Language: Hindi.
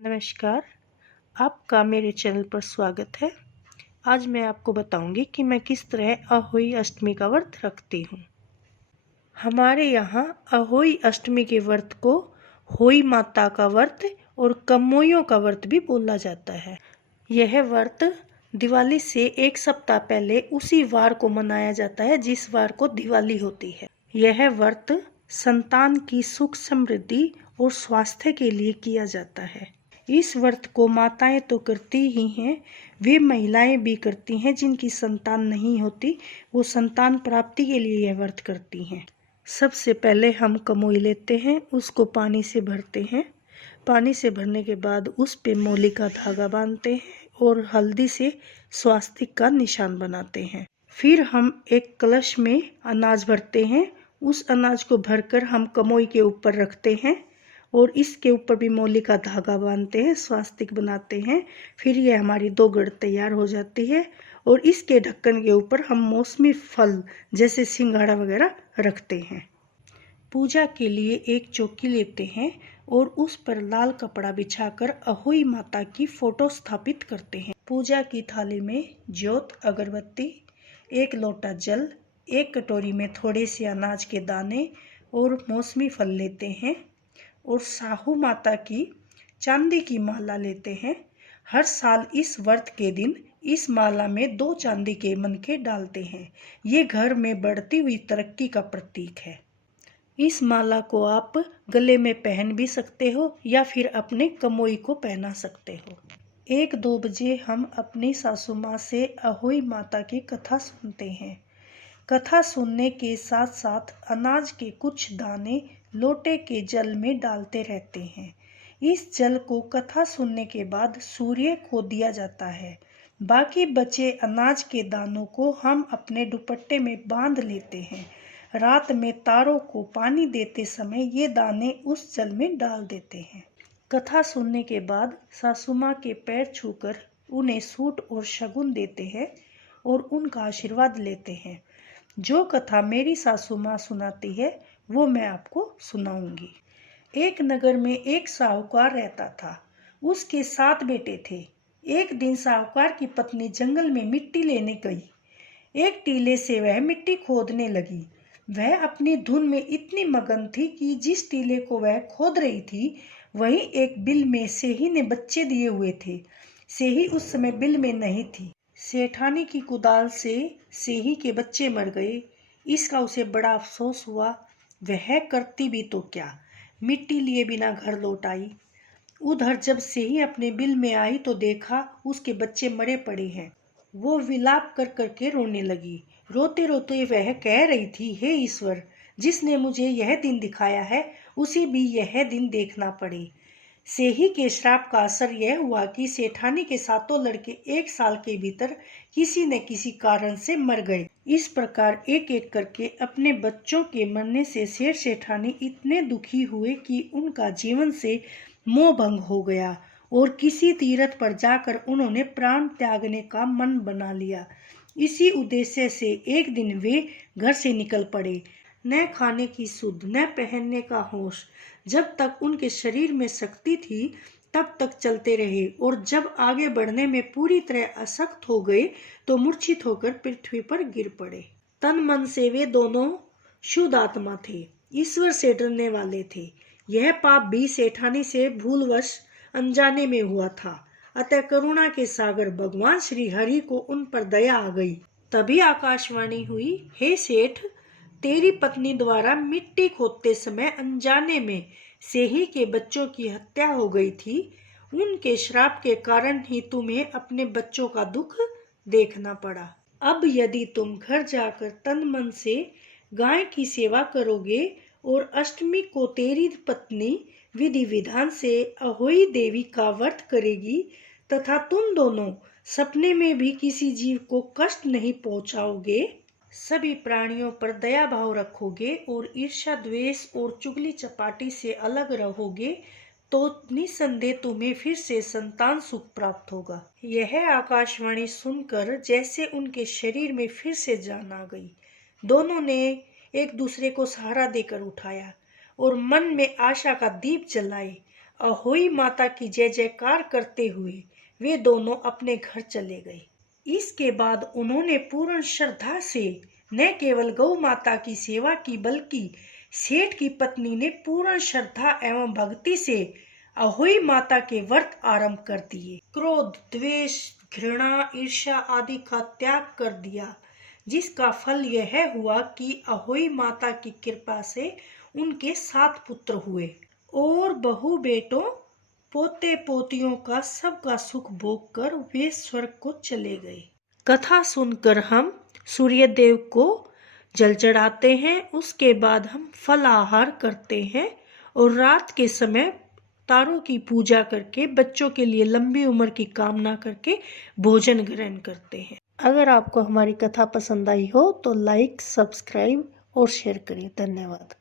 नमस्कार, आपका मेरे चैनल पर स्वागत है। आज मैं आपको बताऊंगी कि मैं किस तरह अहोई अष्टमी का व्रत रखती हूँ। हमारे यहाँ अहोई अष्टमी के व्रत को होई माता का व्रत और कमोइयों का व्रत भी बोला जाता है। यह व्रत दिवाली से एक सप्ताह पहले उसी वार को मनाया जाता है जिस वार को दिवाली होती है। यह व्रत संतान की सुख समृद्धि और स्वास्थ्य के लिए किया जाता है। इस व्रत को माताएं तो करती ही हैं, वे महिलाएं भी करती हैं जिनकी संतान नहीं होती, वो संतान प्राप्ति के लिए यह व्रत करती हैं। सबसे पहले हम कमोई लेते हैं, उसको पानी से भरते हैं। पानी से भरने के बाद उस पे मौली का धागा बांधते हैं और हल्दी से स्वास्तिक का निशान बनाते हैं। फिर हम एक कलश में अनाज भरते हैं, उस अनाज को भरकर हम कमोई के ऊपर रखते हैं और इसके ऊपर भी मौली का धागा बांधते हैं, स्वास्तिक बनाते हैं। फिर ये हमारी 2 गढ़ तैयार हो जाती है और इसके ढक्कन के ऊपर हम मौसमी फल जैसे सिंघाड़ा वगैरह रखते हैं। पूजा के लिए एक चौकी लेते हैं और उस पर लाल कपड़ा बिछाकर अहोई माता की फोटो स्थापित करते हैं। पूजा की थाली में ज्योत, अगरबत्ती, 1 लोटा जल, 1 कटोरी में थोड़े से अनाज के दाने और मौसमी फल लेते हैं और साहू माता की चांदी की माला लेते हैं। हर साल इस व्रत के दिन इस माला में 2 चांदी के मनके डालते हैं। ये घर में बढ़ती हुई तरक्की का प्रतीक है। इस माला को आप गले में पहन भी सकते हो या फिर अपने कमोई को पहना सकते हो। 1-2 बजे हम अपनी सासू माँ से अहोई माता की कथा सुनते हैं। कथा सुनने के साथ साथ अनाज के कुछ दाने लोटे के जल में डालते रहते हैं। इस जल को कथा सुनने के बाद सूर्य को दिया जाता है। बाकी बचे अनाज के दानों को हम अपने दुपट्टे में बांध लेते हैं। रात में तारों को पानी देते समय ये दाने उस जल में डाल देते हैं। कथा सुनने के बाद सासू माँ के पैर छूकर उन्हें सूट और शगुन देते हैं और उनका आशीर्वाद लेते हैं। जो कथा मेरी सासू माँ सुनाती है वो मैं आपको सुनाऊंगी। एक नगर में एक साहूकार रहता था। उसके 7 बेटे थे। एक दिन साहूकार की पत्नी जंगल में मिट्टी लेने गई। एक टीले से वह मिट्टी खोदने लगी। वह अपनी धुन में इतनी मगन थी कि जिस टीले को वह खोद रही थी वहीं एक बिल में सेही ने बच्चे दिए हुए थे। सेही उस समय बिल में नहीं थी। सेठानी की कुदाल से सेही के बच्चे मर गए। इसका उसे बड़ा अफसोस हुआ। वह करती भी तो क्या, मिट्टी लिए बिना घर लौट आई। उधर जब सेही अपने बिल में आई तो देखा उसके बच्चे मरे पड़े हैं। वो विलाप कर करके रोने लगी। रोते रोते वह कह रही थी, हे ईश्वर, जिसने मुझे यह दिन दिखाया है उसे भी यह दिन देखना पड़े। सेही के श्राप का असर यह हुआ कि सेठानी के 7 लड़के 1 साल के भीतर किसी न किसी कारण से मर गए। इस प्रकार एक एक करके अपने बच्चों के मरने से सेठ सेठानी इतने दुखी हुए कि उनका जीवन से मोह भंग हो गया और किसी तीर्थ पर जाकर उन्होंने प्राण त्यागने का मन बना लिया। इसी उद्देश्य से एक दिन वे घर से निकल पड़े। न खाने की सुध, न पहनने का होश। जब तक उनके शरीर में शक्ति थी तब तक चलते रहे और जब आगे बढ़ने में पूरी तरह अशक्त हो गए तो मूर्छित होकर पृथ्वी पर गिर पड़े। तन मन से वे दोनों शुद्ध आत्मा थे, ईश्वर से डरने वाले थे। यह पाप भी सेठानी से भूलवश अनजाने में हुआ था। अतः करुणा के सागर भगवान श्री हरि को उन पर दया आ गई। तभी आकाशवाणी हुई, हे सेठ, तेरी पत्नी द्वारा मिट्टी खोदते समय अनजाने में सेही के बच्चों की हत्या हो गई थी। उनके श्राप के कारण ही तुम्हें अपने बच्चों का दुख देखना पड़ा। अब यदि तुम घर जाकर तन मन से गाय की सेवा करोगे और अष्टमी को तेरी पत्नी विधि विधान से अहोई देवी का व्रत करेगी तथा तुम दोनों सपने में भी किसी जीव को कष्ट नहीं पहुंचाओगे, सभी प्राणियों पर दया भाव रखोगे और ईर्ष्या, द्वेष और चुगली चपाटी से अलग रहोगे तो निसंदेह तुम्हें फिर से संतान सुख प्राप्त होगा। यह आकाशवाणी सुनकर जैसे उनके शरीर में फिर से जान आ गई। दोनों ने एक दूसरे को सहारा देकर उठाया और मन में आशा का दीप जलाए। अहोई माता की जय जयकार करते हुए वे दोनों अपने घर चले गए। इसके बाद उन्होंने पूर्ण श्रद्धा से न केवल गौ माता की सेवा की बल्कि सेठ की पत्नी ने पूर्ण श्रद्धा एवं भक्ति से अहोई माता के व्रत आरंभ कर दिए। क्रोध, द्वेष, घृणा, ईर्ष्या आदि का त्याग कर दिया, जिसका फल यह हुआ कि अहोई माता की कृपा से उनके 7 पुत्र हुए और बहू बेटों पोते पोतियों का सबका सुख भोग कर वे स्वर्ग को चले गए। कथा सुनकर हम सूर्य देव को जल चढ़ाते हैं, उसके बाद हम फल आहार करते हैं और रात के समय तारों की पूजा करके बच्चों के लिए लंबी उम्र की कामना करके भोजन ग्रहण करते हैं। अगर आपको हमारी कथा पसंद आई हो तो लाइक, सब्सक्राइब और शेयर करिए। धन्यवाद।